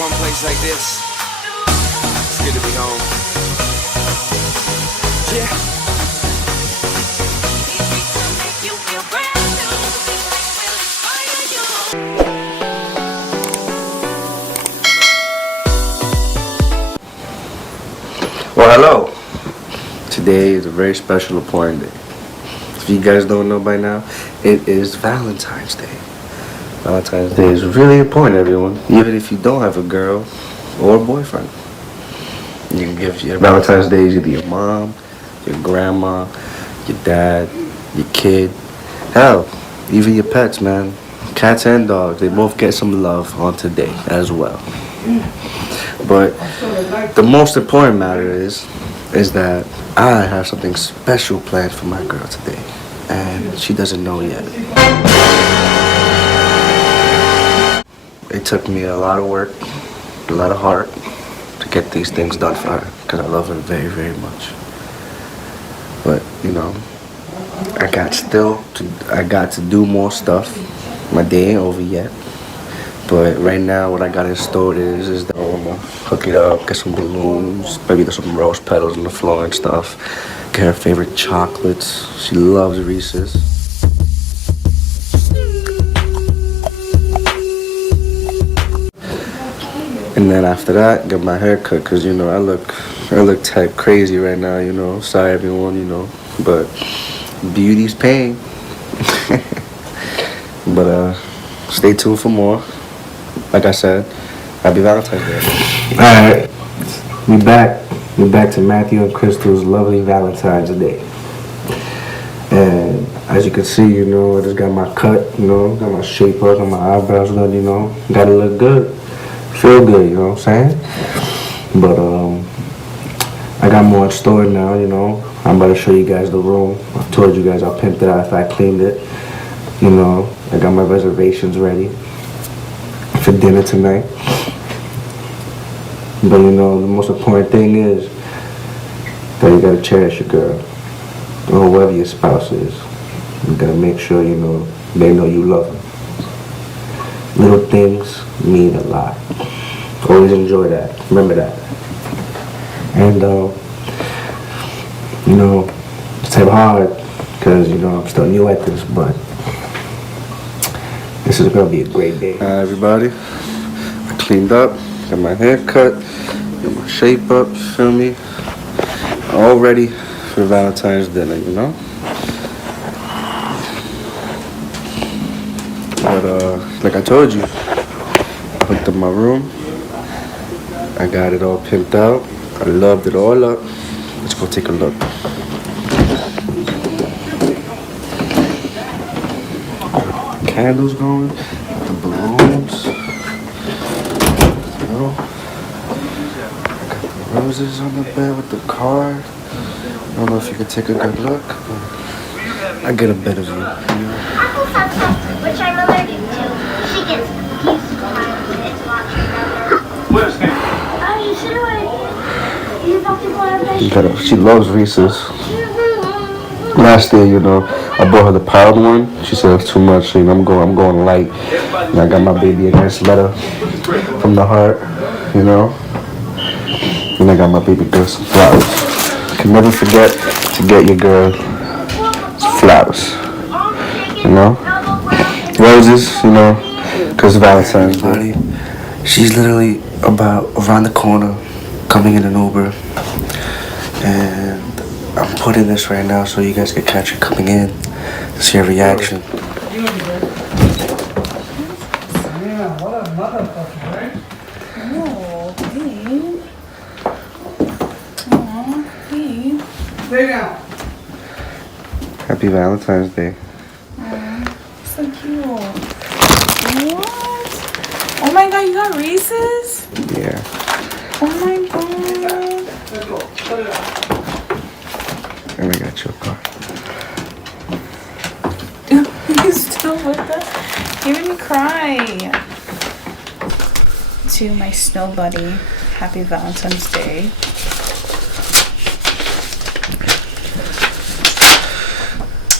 one place like this, it's good to be home. Yeah. Well, hello. Today is a very special, important day. If you guys don't know by now, it is Valentine's Day. Valentine's Day is really important, everyone. Even if you don't have a girl or a boyfriend, you can give your Valentine's Day to either your mom, your grandma, your dad, your kid. Hell, even your pets, man. Cats and dogs, they both get some love on today as well. But the most important matter is that I have something special planned for my girl today, and she doesn't know yet. It took me a lot of work, a lot of heart to get these things done for her, because I love her very, very much. But, you know, I got to do more stuff. My day ain't over yet. But right now, what I got in store is that I'm gonna hook it up, get some balloons, maybe there's some rose petals on the floor and stuff. Get her favorite chocolates. She loves Reese's. And then after that, get my hair cut, cause you know I look type crazy right now. You know, sorry everyone, you know, but beauty's pain. But stay tuned for more. Like I said, happy Valentine's Day. Alright, we back to Matthew and Crystal's lovely Valentine's Day. And as you can see, you know, I just got my cut, you know, got my shape up, got my eyebrows done, you know. Gotta look good, feel good, you know what I'm saying? But I got more in store now, you know. I'm about to show you guys the room. I told you guys I'll pimp it out if I cleaned it. You know, I got my reservations ready for dinner tonight. But you know, the most important thing is that you gotta cherish your girl, or whoever your spouse is. You gotta make sure, you know, they know you love them. Little things mean a lot. Always enjoy that. Remember that. And you know, it's type hard because you know I'm still new at this, but this is gonna be a great day. Hi everybody, I cleaned up, got my hair cut, got my shape up, feel me? All ready for Valentine's dinner, you know? But like I told you, I hooked up my room, I got it all pimped out, I loved it all up. Let's go take a look. Candles going, the balloons, you know, got the roses on the bed with the card. I don't know if you can take a good look, but I get a bit of you, you know. Which I'm allergic to. She gets confused when it's watching them. Oh, you should have. She loves Reese's. Last year, you know, I bought her the powdered one. She said it's too much. You know, I'm going light. And I got my baby a nice letter from the heart, you know. And I got my baby girl some flowers. Can never forget to get your girl flowers, you know. Roses, you know, because Valentine's Day. She's literally about around the corner, coming in an Uber, and I'm putting this right now so you guys can catch her coming in, see her reaction. Yeah, what a motherfucker, right? Oh, babe. Aw, babe. Lay down. Happy Valentine's Day. Aw, so cute. What? Oh my god, you got Reese's? Yeah. Oh my god. Let's go. Put it out. And I got your card. You still with us? You made me cry. To my snow buddy, happy Valentine's Day.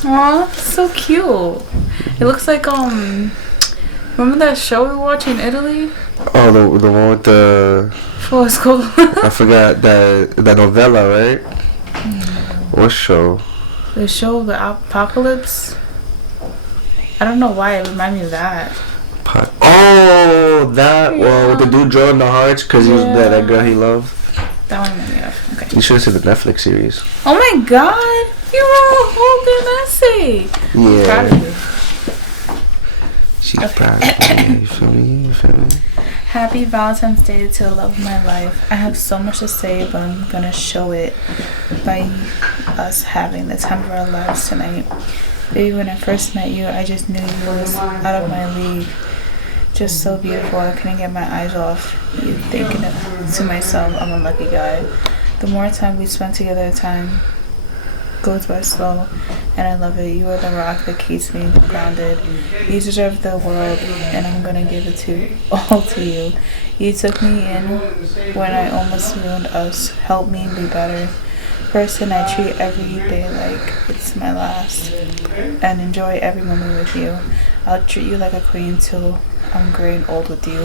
Aw, so cute. It looks like Remember that show we watched in Italy? Oh, the one with the... What was called? I forgot that novella, right? What show? The show of the apocalypse. I don't know why it reminded me of that. Oh, that one with the dude drawing the hearts because he was that girl he loved. That one reminded me of. Okay. You should have seen the Netflix series. Oh my God! You wrote a whole damn essay. I'm proud of you. She's proud of me. You feel me? You feel me? Happy Valentine's Day to the love of my life. I have so much to say, but I'm gonna show it by us having the time of our lives tonight. Baby, when I first met you, I just knew you was out of my league. Just so beautiful, I couldn't get my eyes off you. Thinking to myself, I'm a lucky guy. The more time we spend together, time goes by slow, and I love it. You are the rock that keeps me grounded. You deserve the world, and I'm gonna give it all to you. You took me in when I almost ruined us, helped me be better person. I treat every day like it's my last, and enjoy every moment with you. I'll treat you like a queen till I'm gray and old with you.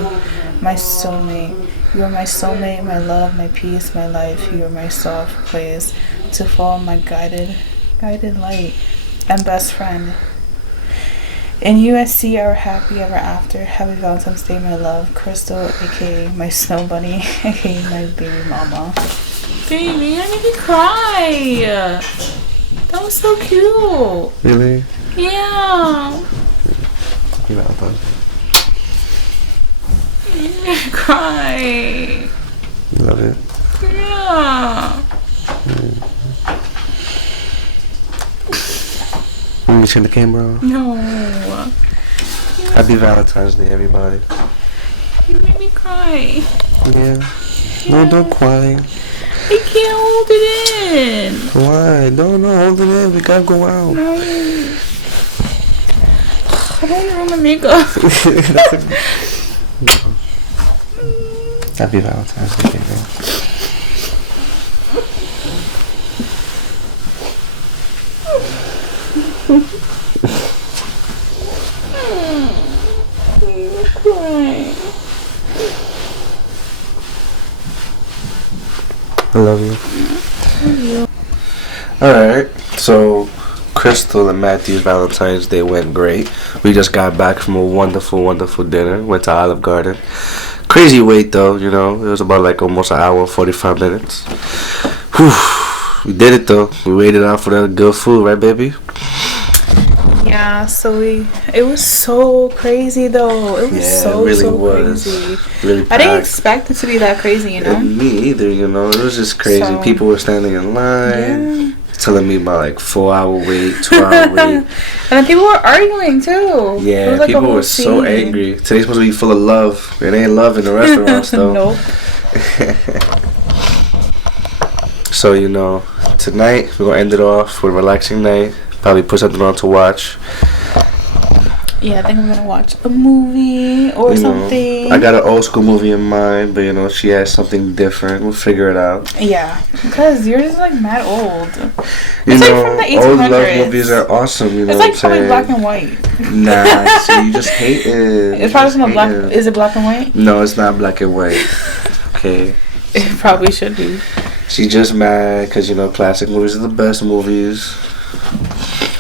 My soulmate. You are my soulmate, my love, my peace, my life. You are my soft place to follow, my guided light and best friend. In you I see our happy ever after. Happy Valentine's Day, my love. Crystal, aka my snow bunny, aka my baby mama. Baby, I made me cry. That was so cute. Really? Yeah. Happy Valentine's Day. You made me cry. You love it? Yeah. Let me turn the camera on. No. Happy Valentine's Day, everybody. You made me cry. Yeah. No, don't cry. I can't hold it in. Why? No, hold it in. We gotta go out. No. I don't ruin my makeup. Happy Valentine's Day, man. I love you. Alright, so Crystal and Matthew's Valentine's Day went great. We just got back from a wonderful, wonderful dinner. Went to Olive Garden. Crazy wait though, you know. It was about like almost an hour, 45 minutes. Whew. We did it though. We waited out for that good food, right, baby? Yeah, so it was so crazy though. It was so crazy. Really I didn't expect it to be that crazy, you know? And me either, you know. It was just crazy. So, people were standing in line, telling me about like 4-hour wait, 2-hour wait. And then people were arguing too. Yeah, it was like people were so angry. Today's supposed to be full of love. It ain't love in the restaurants though. Nope. So, you know, tonight we're gonna end it off with a relaxing night. Probably put something on to watch. Yeah, I think I'm gonna watch a movie or something. I got an old school movie in mind, but you know, she has something different. We'll figure it out. Yeah, because yours is like mad old. You it's know, like from the 1800s. old love movies are awesome. You know it's what like I'm probably saying? black and white. Nah, see, you just hate it. It's probably from black. Is it black and white? No, it's not black and white. Okay. It probably should be. She just mad because, you know, classic movies are the best movies.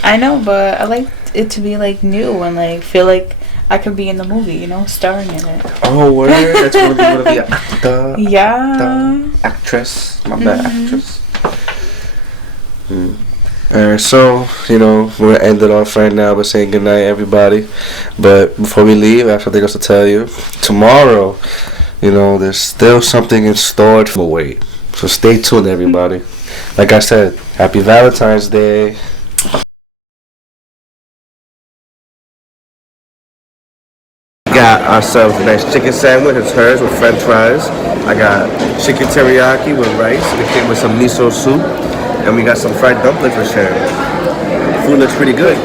I know, but I like it to be like new and like feel like I could be in the movie, you know, starring in it. Oh, word? That's one of the actor. Yeah. Actress. My bad, actress. Alright, so, you know, we're going to end it off right now by saying goodnight, everybody. But before we leave, I have something else to tell you. Tomorrow, you know, there's still something in store for wait. So stay tuned, everybody. Like I said, happy Valentine's Day. Got ourselves a nice chicken sandwich. It's hers with french fries. I got chicken teriyaki with rice. It came with some miso soup. And we got some fried dumplings for sharing. Food looks pretty good.